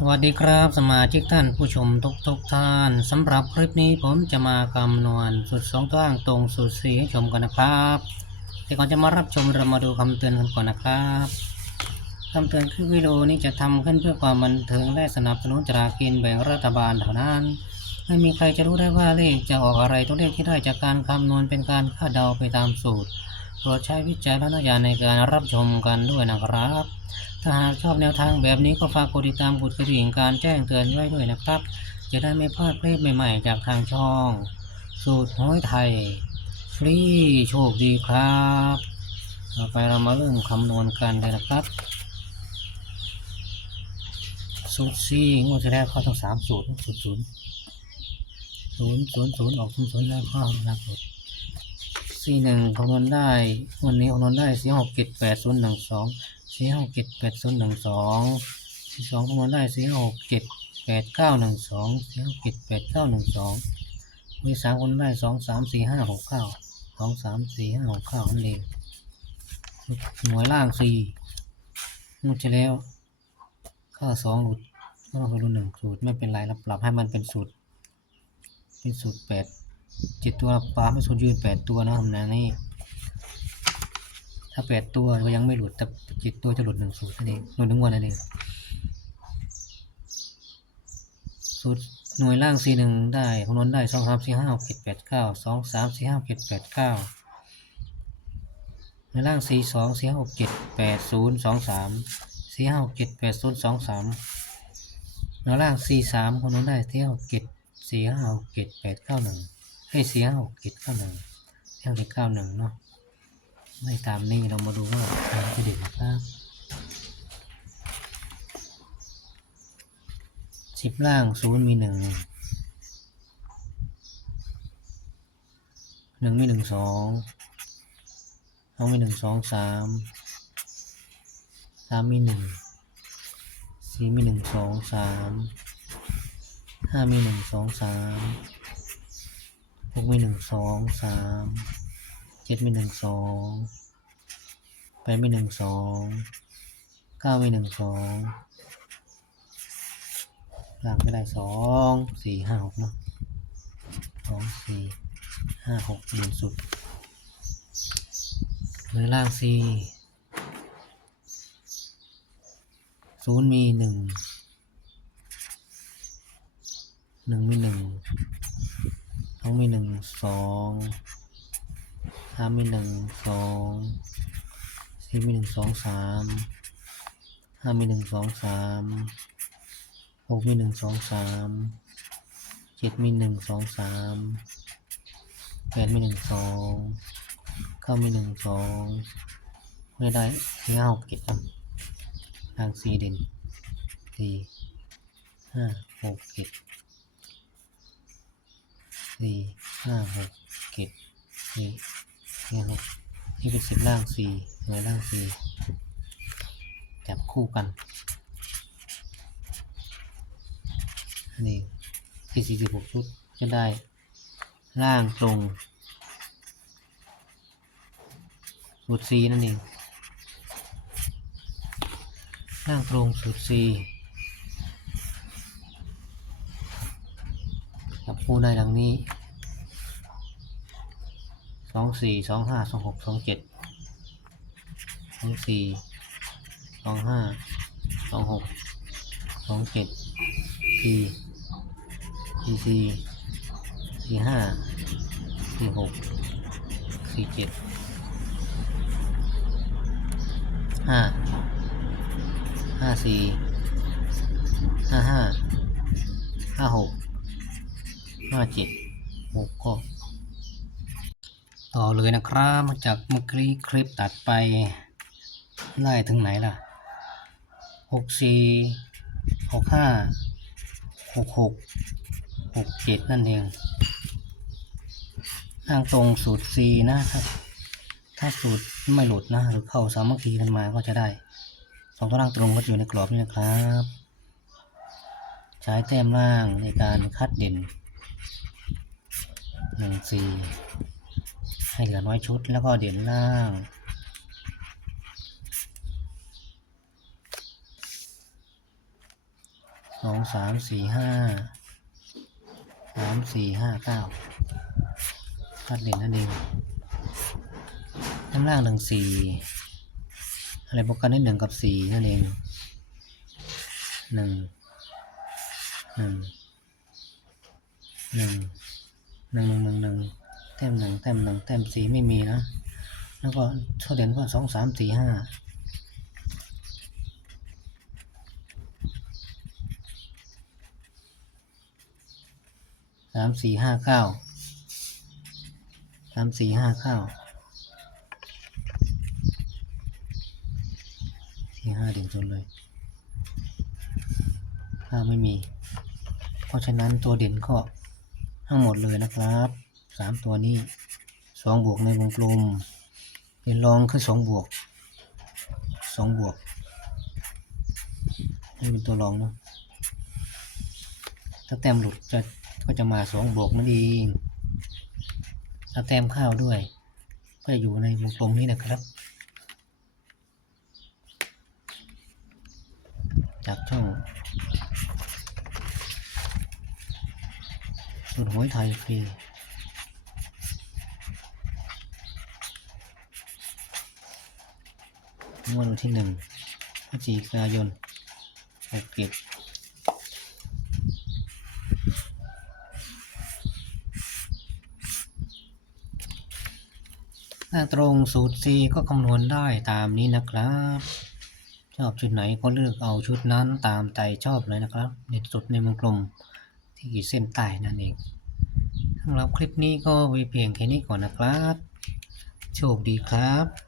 สวัสดีครับสมาชิกท่านผู้ชมทุกทุกๆท่านสำหรับคลิปนี้ผมจะมาคำนวณสุดสองตัวอ่างตรงสุดสีให้ชมกันนะครับแต่ก่อนจะมารับชมเรามาดูคำเตือนกันก่อนนะครับคำเตือนคือวิดีโอนี้จะทำขึ้นเพื่อความบันเทิงและสนับสนุนจรากินแบ่งรัฐบาลเท่านั้น ไม่มีใครจะรู้ได้ว่าเลขจะออกอะไรตัวเลขที่ได้จากการคำนวณเป็นการคาดเดาไปตามสูตร โปรดใช้วิจารณญาณในการรับชมกันด้วยนะครับ ถ้าหากชอบแนวทางแบบนี้ก็ฝากกดติดตามกดกระดิ่งการแจ้งเตือนไว้ด้วยนะครับ จะได้ไม่พลาดคลิปใหม่ๆ จากทางช่อง สูตรห้อยไทย ฟรีโชคดีครับต่อไปเรามาเริ่มคำนวณกันเลยนะครับ สูตรซีงวดที่แล้วเข้าทั้งสามสูตรสูตรศูนย์ศูนย์ศูนย์ศูนย์ออกศูนย์ศูนย์แล้วเข้านะครับ สี่หนึ่งคำนวณได้วันนี้คำนวณได้สี่หกเจ็ดแปดศูนย์หนึ่งสองสี่หกเจ็ดแปดศูนย์หนึ่งสองสี่สองคำนวณได้สี่หกเจ็ดแปดเก้าหนึ่งสองสี่หกเจ็ดแปดเก้าหนึ่งสองมีสามคำนวณได้สองสามสี่ห้าหกเก้าสองสามสี่ห้าหกเก้านั่นเองหน่วยล่างสี่งวดที่แล้วข้าสองหลุดก็ต้องหลุดหนึ่งสูตรไม่เป็นไรเราปรับให้มันเป็นสูตร เป็นสูตรแปด เจ็ดตัวปลาไม่สูตรยืนแปดตัวนะทำนะนี่ถ้าแปดตัวก็ยังไม่หลุดแต่เจ็ดตัวจะหลุดหนึ่งสูตรนั่นเองหลุดหนึ่งวันนั่นเองสูตรหน่วยล่างสี่หนึ่งได้คำนวณได้สองสามสี่ห้าหกเจ็ดแปดเก้าสองสามสี่ห้าเจ็ดแปดเก้าหน่วยล่างสี่สองสี่ห้าหกเจ็ดแปดศูนย์สองสามสี่ห้าหกเจ็ดแปดศูนย์สองสามหน่วยล่างสี่สามคำนวณได้สี่ห้าหกเจ็ดสี่ห้าหกเจ็ดแปดเก้าหนึ่ง ให้เสี่ห้าหกเจ็ดเก้าหนึ่งเท่ากับเก้าหนึ่งเนาะไม่ตามนี้เรามาดูว่าใครจะเด็ดนะครับสิบล่างศูนย์มีหนึ่งหนึ่งมีหนึ่งสองสองมีหนึ่งสองสามสามมีหนึ่งสี่มีหนึ่งสองสามห้ามีหนึ่งสองสาม หกมีหนึ่งสองสามเจ็ดมีหนึ่งสองแปดมีหนึ่งสองเก้ามีหนึ่งสองล่างก็ได้สองสี่ห้าหกเนาะสองสี่ห้าหกเด่นสุดเลยล่างสี่ศูนย์มีหนึ่งหนึ่งมีหนึ่ง องมีหนึ่งสองสามมีหนึ่งสองสี่มีหนึ่งสองสามห้ามีหนึ่งสองสามหกมีหนึ่งสองสามเจ็ดมีหนึ่งสองสามแปดมีหนึ่งสองเก้ามีหนึ่งสองไม่ได้สี่ห้าหกเจ็ดครับทางสี่เด่นสี่ห้าหกเจ็ด สี่ห้าหกเจ็ดสี่นี่ครับนี่เป็นสิบล่างสี่หน่วยล่างสี่จับคู่กันอันนี่ที่สี่สิบหกชุดจะได้ล่างตรงสูตรสี่นั่นเองล่างตรงสูตรสี่จับ คู่ได้ดังนี้สองสี่สองห้าสองหกสองเจ็ดสองสี่สองห้าสองหกสองเจ็ดสี่สี่สี่สี่ห้าสี่หกสี่เจ็ดห้าห้าสี่ห้าห้าห้าหก ห้าเจ็ดหกก็ต่อเลยนะครับมาจากเมื่อกี้คลิปตัดไปไล่ถึงไหนล่ะหกสี่หกห้าหกหกหกเจ็ดนั่นเองทางตรงสูตร C นะครับ ถ้าสูตรไม่หลุดนะ หรือเข้าสามัคคีกันมาก็จะได้สองตัวล่างตรงก็อยู่ในกรอบนี่นะครับ ใช้แต้มล่างในการคัดเด่น หนึ่งสี่ให้เหลือน้อยชุดแล้วก็เด่นล่างสองสามสี่ห้าสามสี่ห้าเก้าคาดเหรียญนั่นเองข้างล่างหนึ่งสี่อะไรบวกกันได้หนึ่งกับสี่นั่นเองหนึ่งหนึ่ง หนึ่งหนึ่งหนึ่งหนึ่งหนึ่งแต้มหนึ่งแต้มหนึ่งแต้มสี่ไม่มีนะ แล้วก็เท่าเด่นก็สองสามสี่ห้าสามสี่ห้าเก้าสามสี่ห้าเก้าสี่ห้าเด่นสุดเลยห้าไม่มี เพราะฉะนั้นตัวเด่นก็ ทั้งหมดเลยนะครับสามตัวนี้สองบวกในวงกลมเป็นรองคือสองบวกสองบวกนี่เป็นตัวรองเนาะถ้าแต้มหลุดจะก็จะมาสองบวกนั่นเองถ้าแต้มข้าวด้วย ก็จะอยู่ในวงกลมนี้นะครับ จากช่อง สุดหวยไทยฟรีงวดวันที่หนึ่งพฤศจิกายนหกเจ็ดถ้าตรงสูตร C ก็คำนวณได้ตามนี้นะครับ ชอบชุดไหนก็เลือกเอาชุดนั้นตามใจชอบเลยนะครับเด็ดสุดในวงกลม ที่ขีดเส้นใต้นั่นเองสำหรับคลิปนี้ก็มีเพียงแค่นี้ก่อนนะครับ โชคดีครับ